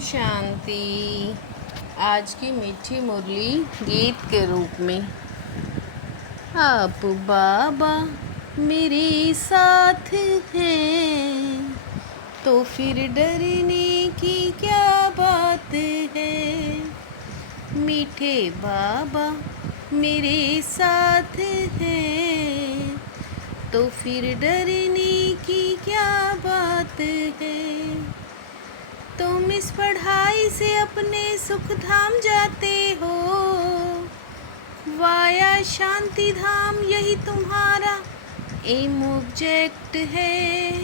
शांति। आज की मीठी मुरली गीत के रूप में। आप बाबा मेरे साथ हैं तो फिर डरने की क्या बात है। मीठे बाबा मेरे साथ हैं तो फिर डरने की क्या बात है। तुम इस पढ़ाई से अपने सुख धाम जाते हो, वाया शांति धाम यही तुम्हारा एम ऑब्जेक्ट है।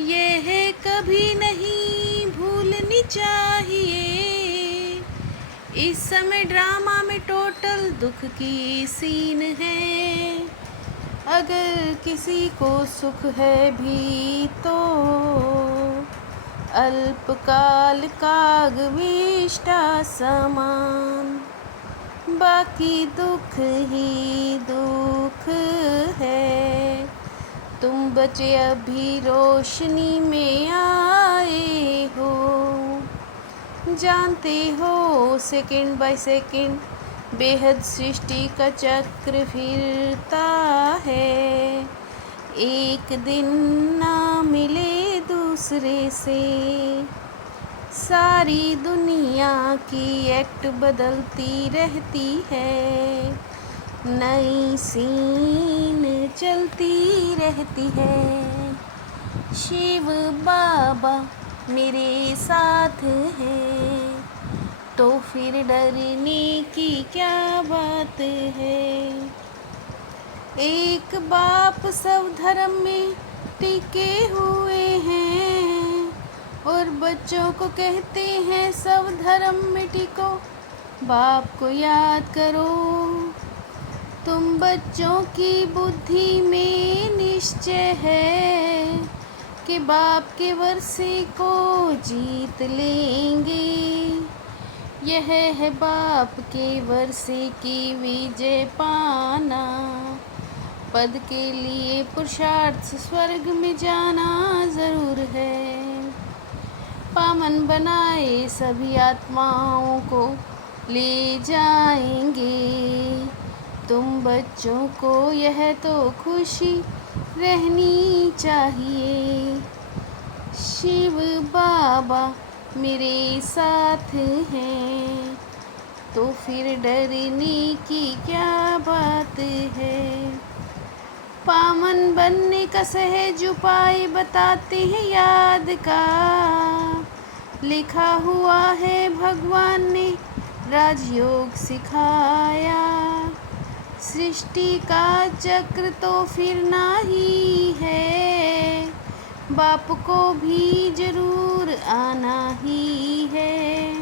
यह कभी नहीं भूलनी चाहिए। इस समय ड्रामा में टोटल दुख की सीन है। अगर किसी को सुख है भी तो अल्पकाल कागविष्टा समान, बाकी दुख ही दुख है। तुम बचे अभी रोशनी में आए हो, जानते हो सेकंड बाय सेकंड बेहद सृष्टि का चक्र फिरता है। एक दिन ना मिले दूसरे से, सारी दुनिया की एक्ट बदलती रहती है। नई सीन चलती रहती है। शिव बाबा मेरे साथ हैं तो फिर डरने की क्या बात है। एक बाप सब धर्म में टिके हुए हैं और बच्चों को कहते हैं सब धर्म में टिको। बाप को याद करो, तुम बच्चों की बुद्धि में निश्चय है कि बाप के वर्षे को जीत लेंगे। यह है बाप के वर्षे की विजय पाना। पद के लिए पुरुषार्थ स्वर्ग में जाना जरूर है। पावन बनाए सभी आत्माओं को ले जाएंगे। तुम बच्चों को यह तो खुशी रहनी चाहिए। शिव बाबा मेरे साथ हैं तो फिर डरने की क्या बात है। पावन बनने का सहज उपाय बताते हैं याद का, लिखा हुआ है भगवान ने राजयोग सिखाया। सृष्टि का चक्र तो फिरना ही है, बाप को भी जरूर आना ही है।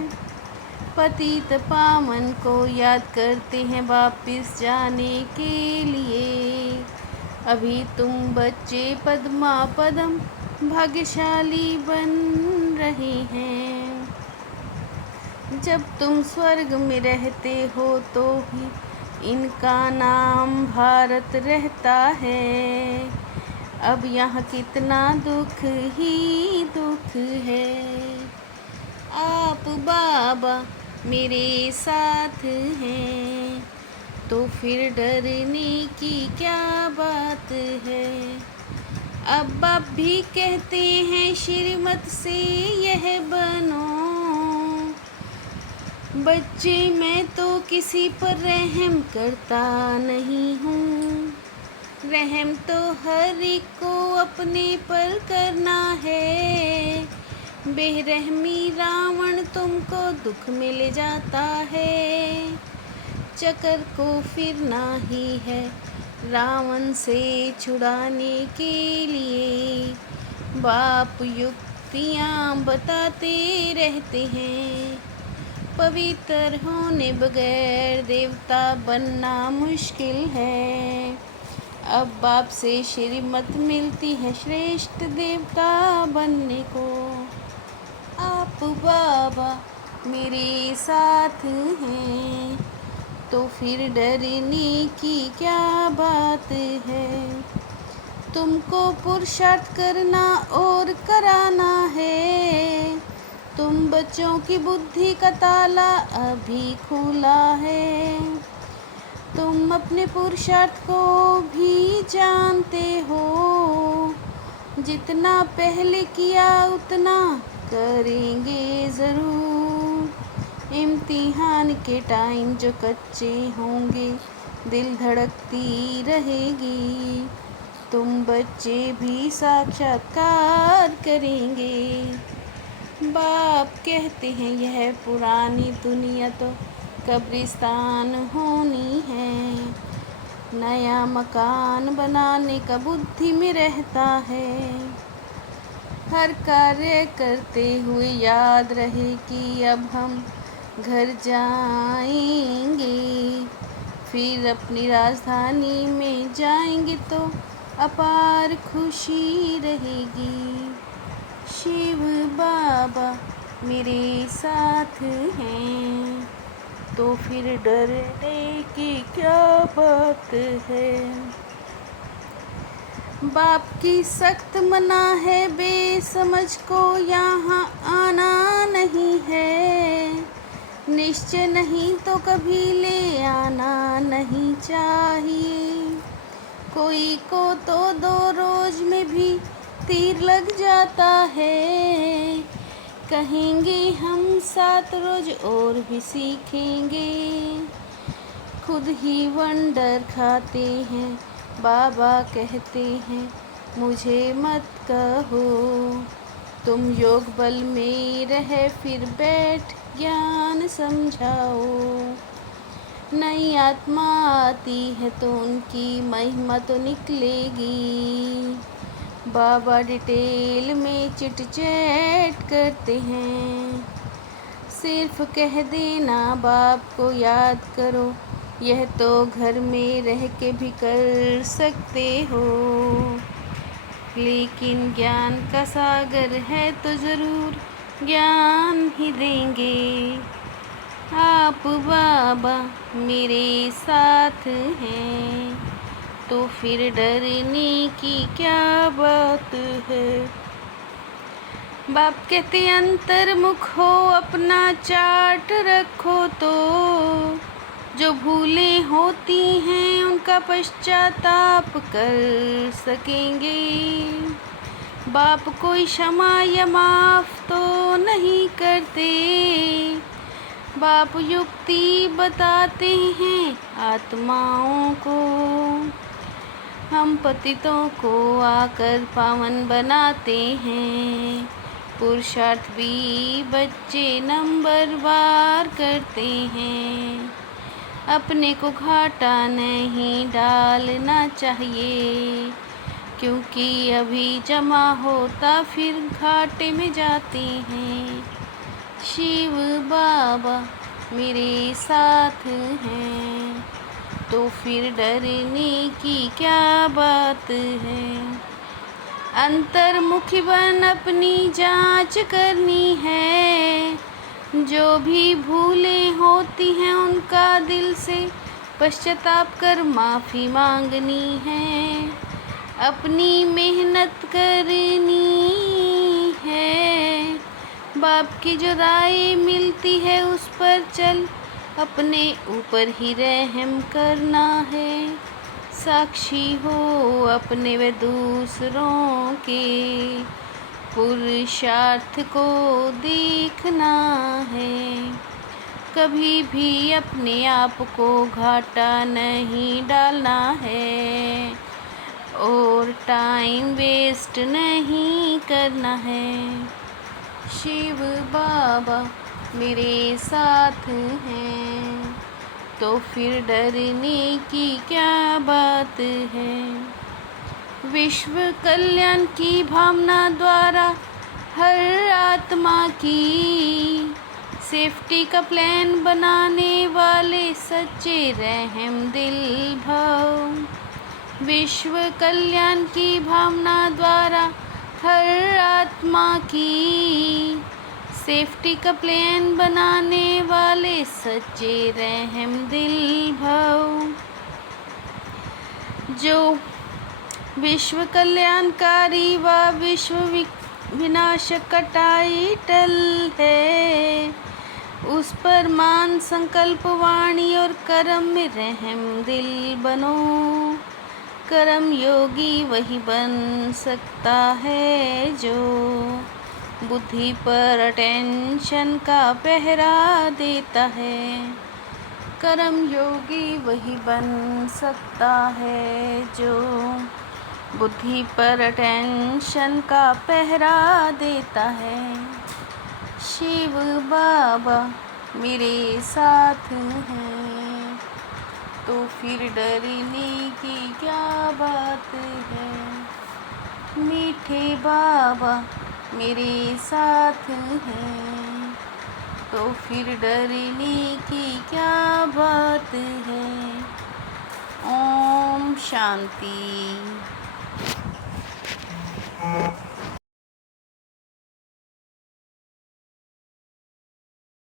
पतित पावन को याद करते हैं वापिस जाने के लिए। अभी तुम बच्चे पद्मा पदम भाग्यशाली बन रहे हैं। जब तुम स्वर्ग में रहते हो तो ही इनका नाम भारत रहता है। अब यहाँ कितना दुख ही दुख है। आप बाबा मेरे साथ हैं तो फिर डरने की क्या बात है। अब आप भी कहते हैं श्रीमत से यह बनो। बच्चे मैं तो किसी पर रहम करता नहीं हूँ। रहम तो हर एक को अपने पर करना है। बेरहमी रावण तुमको दुख में ले जाता है। चक्कर को फिरना ही है रावण से छुड़ाने के लिए। बाप युक्तियाँ बताते रहते हैं। पवित्र होने बगैर देवता बनना मुश्किल है। अब बाप से श्रीमत मिलती है श्रेष्ठ देवता बनने को। आप बाबा मेरे साथ हैं तो फिर डरने की क्या बात है। तुमको पुरुषार्थ करना और कराना है। तुम बच्चों की बुद्धि का ताला अभी खुला है। तुम अपने पुरुषार्थ को भी जानते हो, जितना पहले किया उतना करेंगे ज़रूर। इम्तिहान के टाइम जो कच्चे होंगे, दिल धड़कती रहेगी, तुम बच्चे भी साक्षात्कार करेंगे। बाप कहते हैं यह पुरानी दुनिया तो कब्रिस्तान होनी है, नया मकान बनाने का बुद्धि में रहता है। हर कार्य करते हुए याद रहे कि अब हम घर जाएंगे, फिर अपनी राजधानी में जाएंगे तो अपार खुशी रहेगी। शिव बाबा मेरे साथ हैं, तो फिर डरने की क्या बात है। बाप की सख्त मना है, बेसमझ को यहाँ आना नहीं है। निश्चय नहीं तो कभी ले आना नहीं चाहिए। कोई को तो 2 रोज में भी तीर लग जाता है। कहेंगे हम 7 रोज और भी सीखेंगे। खुद ही वंडर खाते हैं, बाबा कहते हैं मुझे मत कहो। तुम योग बल में रहे फिर बैठ ज्ञान समझाओ। नई आत्मा आती है तो उनकी महिमा तो निकलेगी। बाबा डिटेल में चिट चैट करते हैं। सिर्फ कह देना बाप को याद करो, यह तो घर में रह के भी कर सकते हो। लेकिन ज्ञान का सागर है तो ज़रूर ज्ञान ही देंगे। आप बाबा मेरे साथ हैं, तो फिर डरने की क्या बात है। बाप कहते अंतर्मुख हो, अपना चार्ट रखो तो जो भूलें होती हैं उनका पश्चाताप कर सकेंगे। बाप कोई क्षमा या माफ़ तो नहीं करते। बाप युक्ति बताते हैं आत्माओं को, हम पतितों को आकर पावन बनाते हैं। पुरुषार्थ भी बच्चे नंबरवार करते हैं। अपने को घाटा नहीं डालना चाहिए, क्योंकि अभी जमा होता फिर घाटे में जाते हैं। शिव बाबा मेरे साथ हैं, तो फिर डरने की क्या बात है। अंतर्मुखी बन अपनी जांच करनी है। जो भी भूलें होती हैं उनका दिल से पश्चाताप कर माफ़ी मांगनी है। अपनी मेहनत करनी है। बाप की जो राय मिलती है उस पर चल, अपने ऊपर ही रहम करना है। साक्षी हो अपने व दूसरों के, पुरुषार्थ को देखना है। कभी भी अपने आप को घाटा नहीं डालना है, और टाइम वेस्ट नहीं करना है। शिव बाबा मेरे साथ हैं, तो फिर डरने की क्या बात है। विश्व कल्याण की भावना द्वारा हर आत्मा की सेफ्टी का प्लान बनाने वाले सच्चे रहम दिल भव। विश्व कल्याण की भावना द्वारा हर आत्मा की सेफ्टी का प्लान बनाने वाले सच्चे रहम दिल भव। जो विश्व कल्याणकारी व विश्व विनाशक का टाइटल है, उस पर मान संकल्प वाणी और कर्म में रहम दिल बनो। कर्म योगी वही बन सकता है जो बुद्धि पर अटेंशन का पहरा देता है। कर्म योगी वही बन सकता है जो बुद्धि पर अटेंशन का पहरा देता है। शिव बाबा मेरे साथ हैं, तो फिर डरने की क्या बात है। मीठे बाबा मेरे साथ हैं, तो फिर डरने की क्या बात है। ओम शांति।